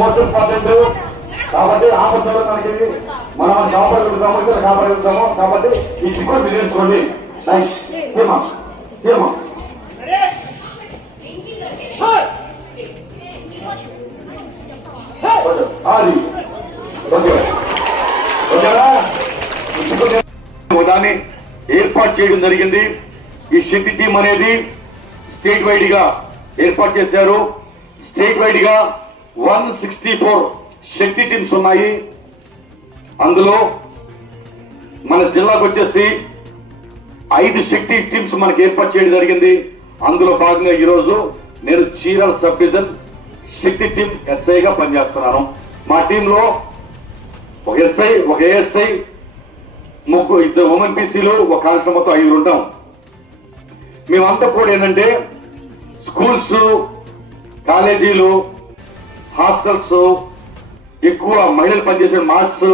Most important కాబట్టి ఆ పద్ధతిలో మనకి మనం కాపాడుతాము కాబట్టి ఈ చిక్కుడు మీరు నేర్చుకోండి. దాన్ని ఏర్పాటు చేయడం జరిగింది. ఈ శక్తి టీం అనేది స్టేట్ వైడ్ గా ఏర్పాటు చేశారు. స్టేట్ వైడ్ గా 164 శక్తి టీమ్స్ ఉన్నాయి. అందులో మన జిల్లాకు వచ్చేసి 5 శక్తి టీమ్స్ మనకి ఏర్పాటు చేయడం జరిగింది. అందులో భాగంగా ఈరోజు నేను చీరాల సబ్ డివిజన్ శక్తి టీం ఎస్ఐగా పనిచేస్తున్నాను. మా టీంలో ఒక ఎస్ఐ, ఒక ఏఎస్ఐ, 2 ఉమెన్ పీసీలు, ఒక కానిస్టేబుల్, మొత్తం 5 ఉంటాం. మేమంతా కూడా ఏంటంటే స్కూల్స్, కాలేజీలు, హాస్టల్స్, ఎక్కువ మహిళలు పనిచేసే మార్ట్స్,